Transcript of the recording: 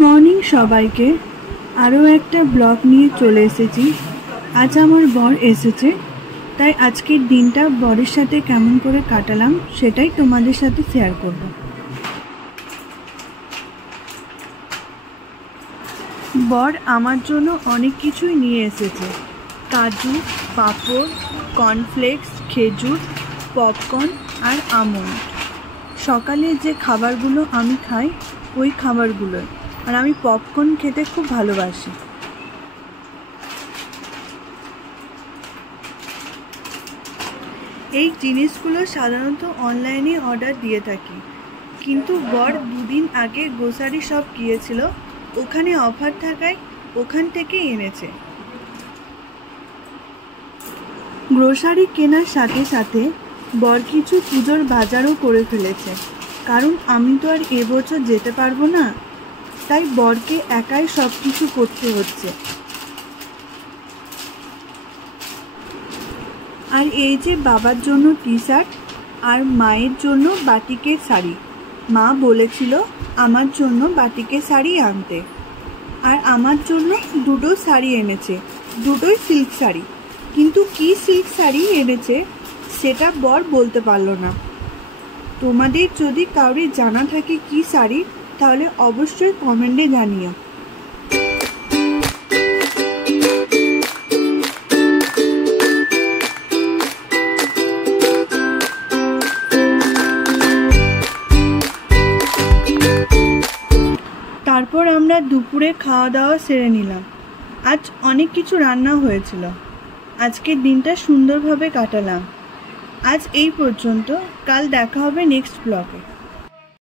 Morning সবাইকে আরও একটা ব্লগ নিয়ে চলে এসেছি। আজ আমার বর এসেছে, তাই আজকের দিনটা বরের সাথে কেমন করে কাটালাম সেটাই তোমাদের সাথে শেয়ার করব। বর আমার জন্য অনেক কিছুই নিয়ে এসেছে, কাজু, পাঁপড়, কর্নফ্লেক্স, খেজুর, পপকর্ন আর আমন্ড। সকালে যে খাবারগুলো আমি খাই ওই খাবারগুলো, আর আমি পপকর্ন খেতে খুব ভালোবাসি। এই জিনিসগুলো সাধারণত অনলাইনে অর্ডার দিয়ে থাকি, কিন্তু বর দুদিন আগে গ্রোসারি শপ গিয়েছিল, ওখানে অফার থাকায় ওখান থেকেই এনেছে। গ্রোসারি কেনার সাথে সাথে বর কিছু পুজোর বাজারও করে ফেলেছে, কারণ আমি তো আর এবছর যেতে পারবো না, তাই বরকে একাই সব কিছু করতে হচ্ছে। আর এই যে বাবার জন্য টি শার্ট আর মায়ের জন্য বাটিকের শাড়ি। মা বলেছিল আমার জন্য বাটিকের শাড়ি আনতে, আর আমার জন্য দুটো শাড়ি এনেছে, দুটোই সিল্ক শাড়ি। কিন্তু কি সিল্ক শাড়ি এনেছে সেটা বর বলতে পারলো না। তোমাদের যদি কাউরি জানা থাকে কি শাড়ি, তাহলে অবশ্যই কমেন্টে জানিও। তারপর আমরা দুপুরে খাওয়া দাওয়া সেরে নিলাম। আজ অনেক কিছু রান্না হয়েছিল, আজকের দিনটা সুন্দরভাবে কাটালাম। আজ এই পর্যন্ত, কাল দেখা হবে নেক্সট ব্লগে।